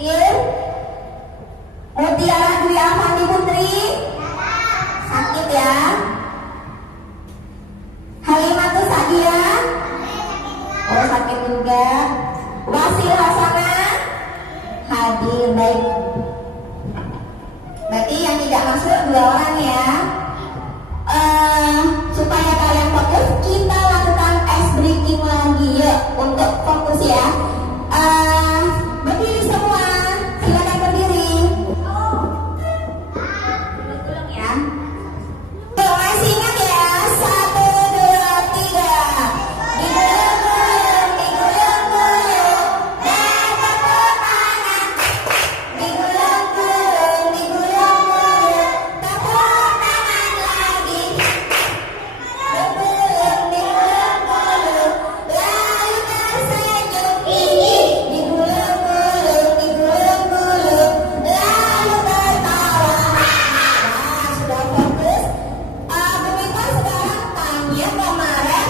Sakit. Mutiara Dwi Avanti Putri. Sakit ya. Halimatus Sadia. Oh sakit juga. Wasil Hasana. Hadir. Baik. Berarti yang tidak masuk 2 orang ya. Supaya kalian fokus, kita lakukan ice breaking lagi yuk. Untuk fokus ya. Berdiri semua, silakan berdiri. Gulung ya. Masih ingat ya? 1, 2, 3. Digulung-gulung, digulung-gulung, dan tepuk tangan. Digulung-gulung, digulung-gulung, tepuk tangan lagi. Digulung, digulung-gulung, lalu tersenyum ini. Digulung-gulung, digulung-gulung, lalu tertawa. Nah, sudah fokus. Pemirsa sekarang tanya kemarin,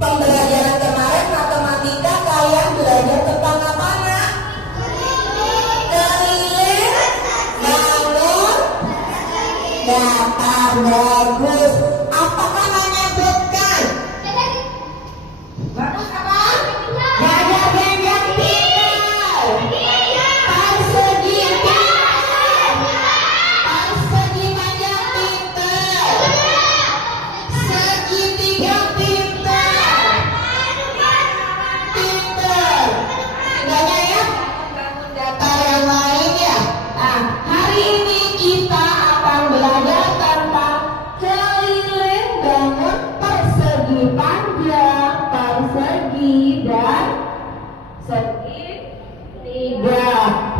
pembelajaran kemarin matematika kalian belajar tentang apa nak? Keliling, bangun, datar, bagus. Apakah menyebutkan? Bagus apa? Gajah gajah pintar. Persegi pintar. Persegi panjang pintar. Segitiga pintar. Pintar. Tiganya ya. Bangun datar yang lain ya. Nah, hari ini kita akan belajar tentang keliling, bangun, persegi panjang, persegi dan segitiga.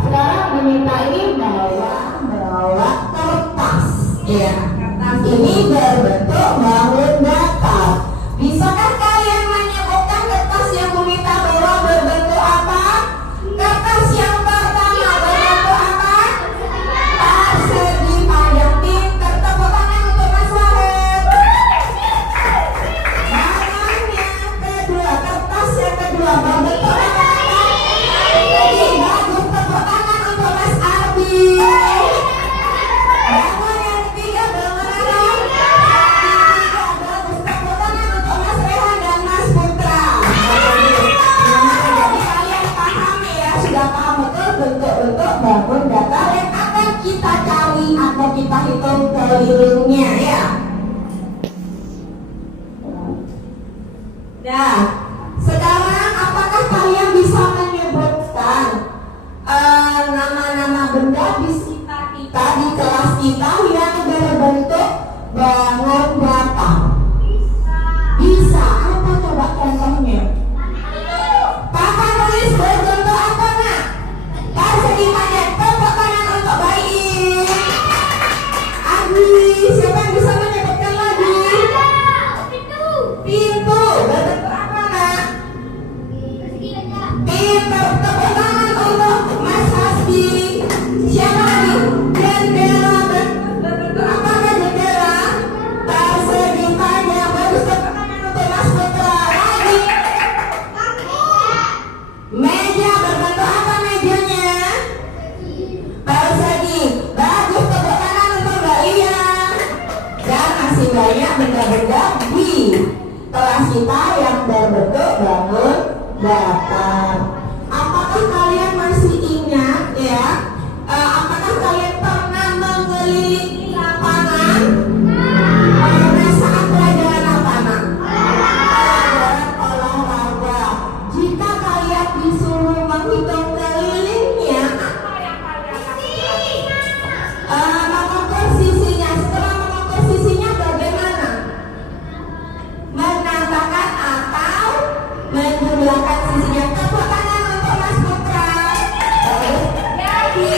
Sekarang Bunita ini bawa kertas ya. Kertas ini berbentuk bangun datar. Bisakah kalian menyebutkan kertas yang Bunita bawa berbentuk apa? Kertas yang pertama berbentuk apa? Persegi panjang pintar. Tepuk tangan untuk Mas Wahid. Bangunnya kedua, kertas yang kedua berbentuk apa? Persegi. Bagus, tepuk tangan untuk Mas Ardi. Bangun yang ketiga, bangun apa? Segitiga. Bagus, tepuk tangan untuk Mas Rehan dan Mas Putra. Jadi kalian pahami ya, sudah paham betul bentuk-bentuk bangun datar yang akan kita cari atau kita hitung kelilingnya ya. Nah, sekarang apakah kalian bisa menyebutkan nama-nama benda di sekitar kita, di kelas kita yang berbentuk bangun datar? Bisa. Apa coba contohnya? Papa nulis berbentuk apa nak? Persegi panjang. Tepuk tangan untuk bayi. Adi, siapa yang bisa menyebutkan lagi? Pintu. Berbentuk apa nak? Pintu. Tepuk tangan untuk Mas Hasbi. Siapa lagi? Jendela. Berbentuk apa kan jendela? Persegi panjang. Bagus, tepuk tangan untuk Mas Putra. Lagi. Meja berbentuk apa mejanya? Persegi. Bagus, tepuk tangan untuk Mbak Lia. Dan masih banyak benda-benda di kelas kita yang berbentuk bangun datar. Apakah kalian masih ingat ya? Apakah kalian pernah mengelilingi lapangan? Pada saat pelajaran apa nak? Pelajaran olahraga. Jika kalian disuruh menghitung kelilingnya, apa yang kalian lakukan? Mengukur sisinya. Setelah mengukur sisinya bagaimana? Menambahkan atau menjumlahkan sisinya. Tepuk tangan untuk Mas Putra. Jadi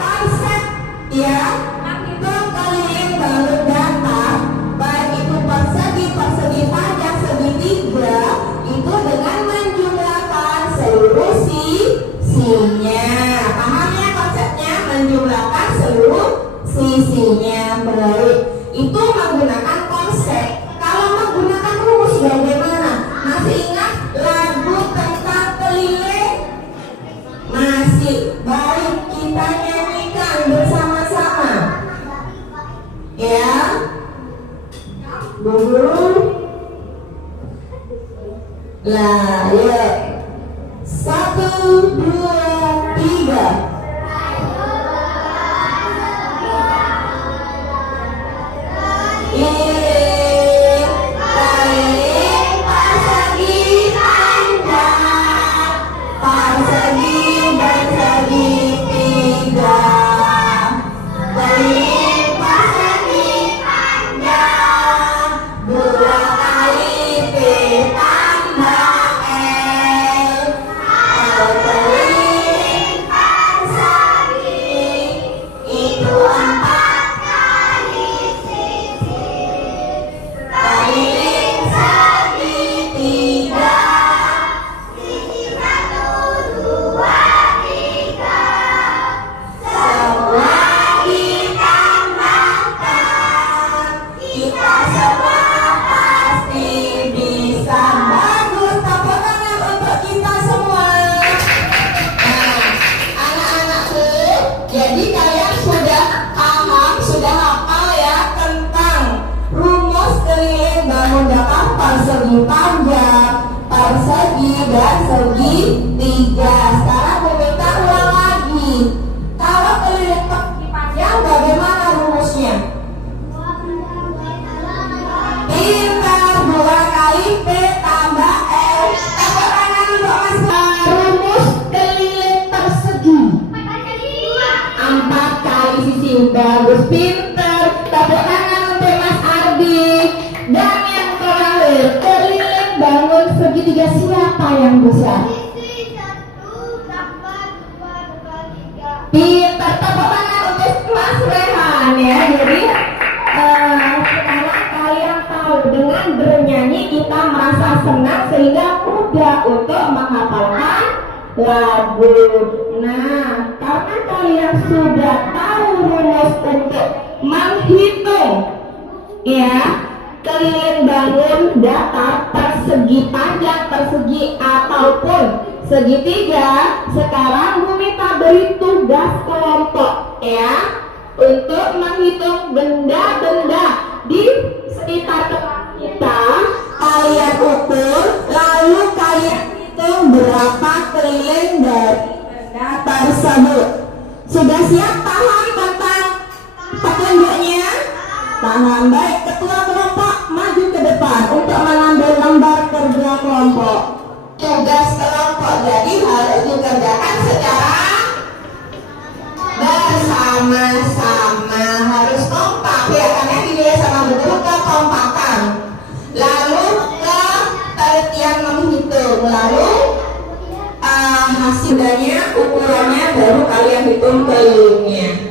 konsep ya menghitung keliling bangun datar, baik itu persegi, persegi panjang, segitiga, itu dengan menjumlahkan seluruh sisinya. Paham ya konsepnya? Menjumlahkan seluruh sisinya. Baik, itu menggunakan konsep. Kalau menggunakan rumus bagaimana? Masih ingat lagu tentang keliling? Masih. Baik, Nah, ya. 1, 2, 3. Persegi panjang, persegi dan segitiga. Sekarang meminta ulang lagi. Kalau keliling persegi panjang, bagaimana rumusnya? Pintar, 2 kali P tambah L. Tepuk tangan untuk Mas. Rumus keliling persegi 4 kali sisi. Bagus, pintar. Tepuk tangan untuk Mas Ardi. Dan yang terakhir, keliling bangun segitiga, siapa yang bisa? Pintar, tepuk tangan untuk Mas Rehan ya. Jadi sekarang kalian tahu dengan bernyanyi kita merasa senang sehingga mudah untuk menghafalkan lagu. Nah, karena kalian sudah tahu rumus untuk menghitung ya, keliling bangun datar, persegi panjang, persegi ataupun segitiga. Sekarang Bu Mita beri tugas kelompok ya untuk menghitung benda-benda di sekitar tempat kita. Kalian ukur, lalu kalian hitung berapa keliling dari benda tersebut. Sudah siap paham tentang petunjuknya? Paham. Baik, ketua kelompok maju ke depan untuk mengambil lembar kerja kelompok. Tugas kelompok jadi harus dikerjakan secara bersama-sama, harus kompak ya, karena dinilai sama betul kekompakan. Lalu ketelitian menghitung, lalu hasilnya, ukurannya baru kalian hitung kelilingnya.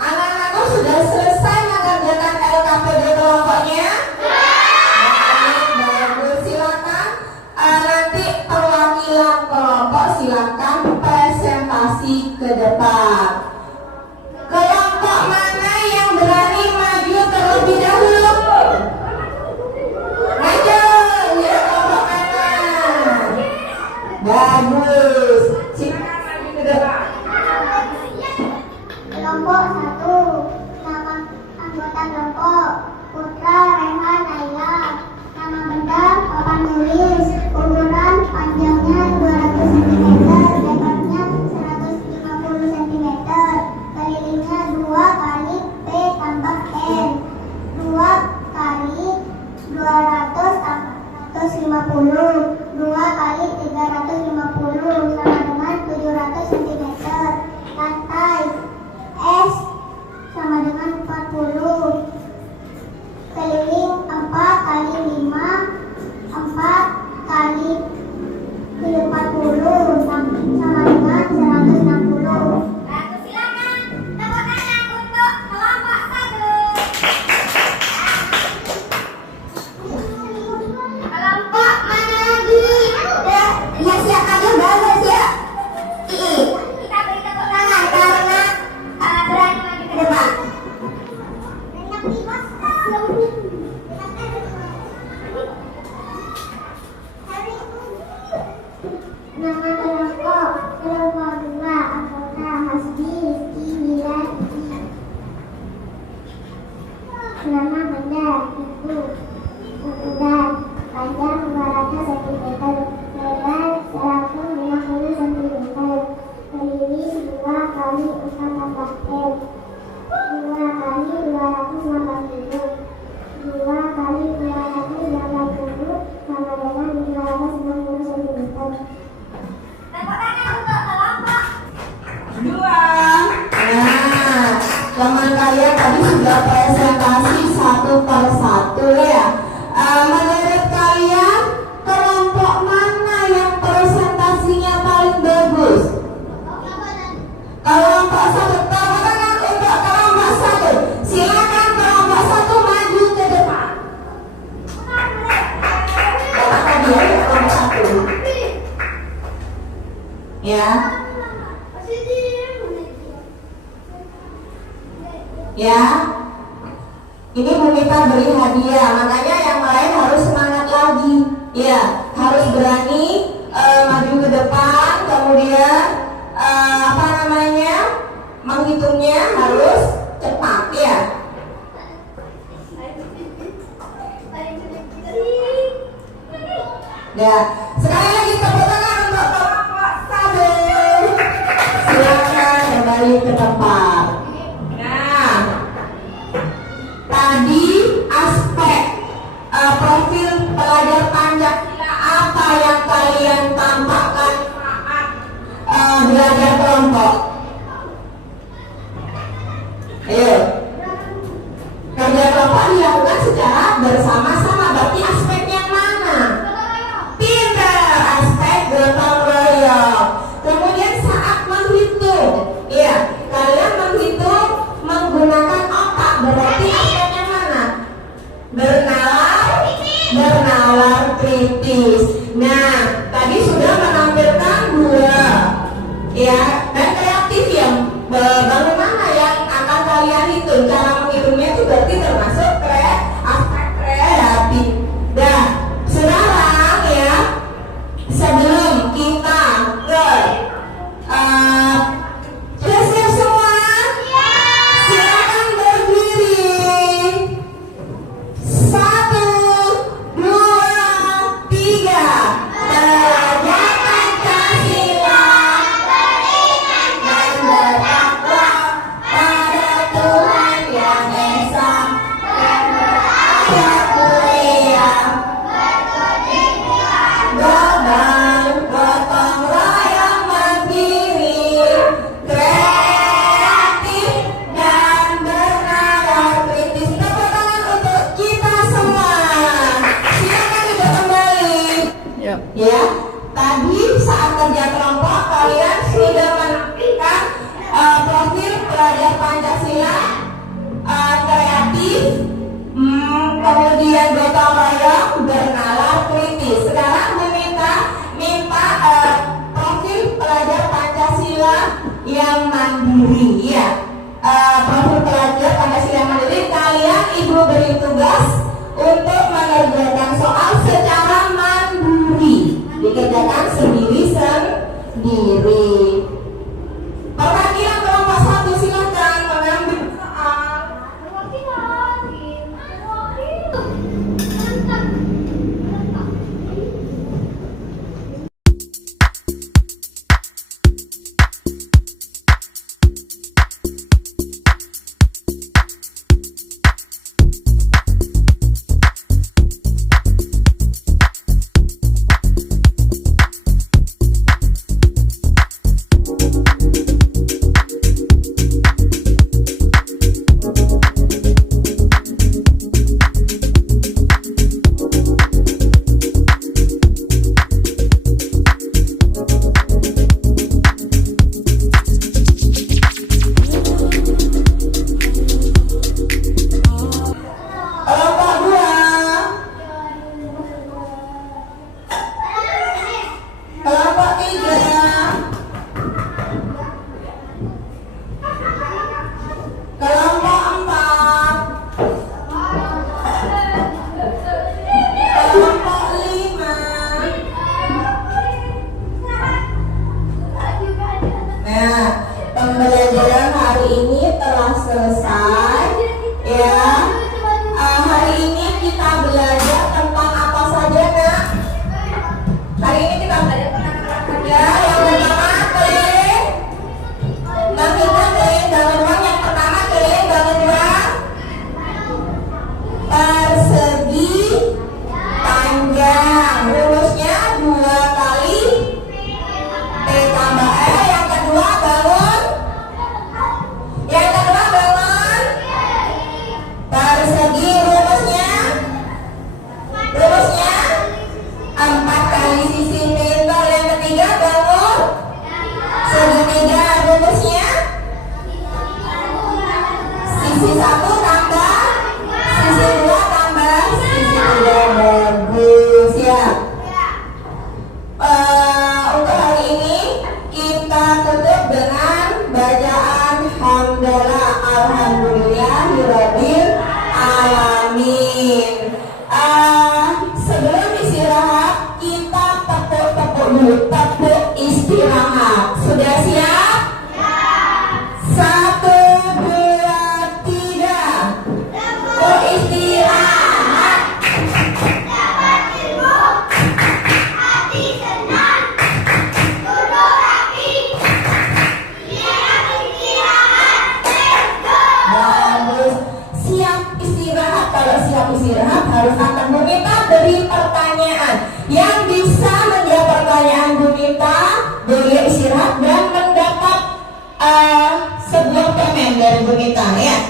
Anak-anakku sudah selesai mengerjakan LKPD kelompoknya? Bagus, silakan. Nanti perwakilan kelompok silakan presentasi ke depan. Kelompok mana yang berani maju terlebih dahulu? Maju, ya kelompok mana? Bagus. Silakan maju ke depan. Kelompok 1. Nama anggota kelompok Putra Rehan Naila. Nama benda papan tulis. Ukuran panjangnya 200 cm, lebarnya 150 cm. Kelilingnya 2 kali P tambah N. 2 kali 200 tambah 150. 2 kali 350 sama dengan 700 cm. Lantai S sama dengan 40. Keliling 4 kali 5, 4 kali 40 sama dengan 160. Silakan tepuk tangan untuk kelompok 1. Kelompok mana lagi? Ya siap aja, bagus ya. Kita beri tepuk tangan karena berani maju ke depan. Nama kelompok 2, anggota Hasbi, Rizky, Bila, Iki. Nama benda itu ukuran panjang 200 cm, lebar 150 cm. Keliling 2 kali 4 tambah L. 2 kali 280. 2 kali 280 sama dengan 260 cm. Tepuk tangan untuk kelompok 2. Nah, teman kalian tadi sudah presentasi satu per satu ya. Menurut kalian kelompok mana yang presentasinya paling bagus? Kelompok 1. Tepuk tangan untuk kelompok 1. Silakan kelompok 1 maju ke depan. Katakan dia kelompok 1. Ya. Ya, ini Bu Mita beri hadiah, makanya yang lain harus semangat lagi. Ya, harus berani maju ke depan, kemudian menghitungnya harus cepat ya. Ya, sekali lagi tepuk tangan untuk kelompok 1. Silakan kembali ke tempat. Tadi aspek profil pelajar Pancasila apa yang kalian tampakkan saat belajar kelompok? Ayo, kerja kelompok dilakukan secara bersama-sama. Berarti aspek yang mana? Pintar, aspek gotong royong. Kemudian saat menghitung, ya kalian menghitung menggunakan otak. Berarti bernalar kritis. Nah, tadi sudah menampilkan 2 ya, dan kreatif yang bagaimana yang akan kalian hitung. Cara menghitungnya itu berarti termasuk aspek kreatif. Dan ibu beri tugas untuk mengerjakan soal secara mandiri, dikerjakan sendiri. Perhatian kelompok 1, silakan mengambil soal. Pembelajaran hari ini telah selesai ya. Hari ini kita belajar tentang apa saja, Nak? Hari ini kita belajar tentang apa saja? Yang pertama keliling. Yang kedua keliling bangun ruang. Yang pertama keliling bangun ruang. Persegi panjang. Rumusnya 2 kali P tambah E. Yang kedua bangun. Yang kedua bangun persegi. Rumusnya 4 kali sisi pintar. Yang ketiga bangun segitiga. Rumusnya sisi 1 tambah sisi 2 tambah sisi 3. Bagus ya. Untuk hari ini kita tutup dengan bacaan hamdalah alhamdulillahirabbil alamin. Sebelum istirahat kita tepuk-tepuk dulu, tepuk istirahat. Sudah siap? Ya. 1, 2, 3. Tepuk istirahat. Dapat ilmu, hati senang, tubuh rapi, biar istirahat, let's go. Bagus. Siap istirahat. Kalau siap istirahat harus akan Bu Mita beri pertanyaan. Yang bisa menjawab pertanyaan Bu Mita boleh istirahat dan mendapat sebuah permen dari Bu Mita ya.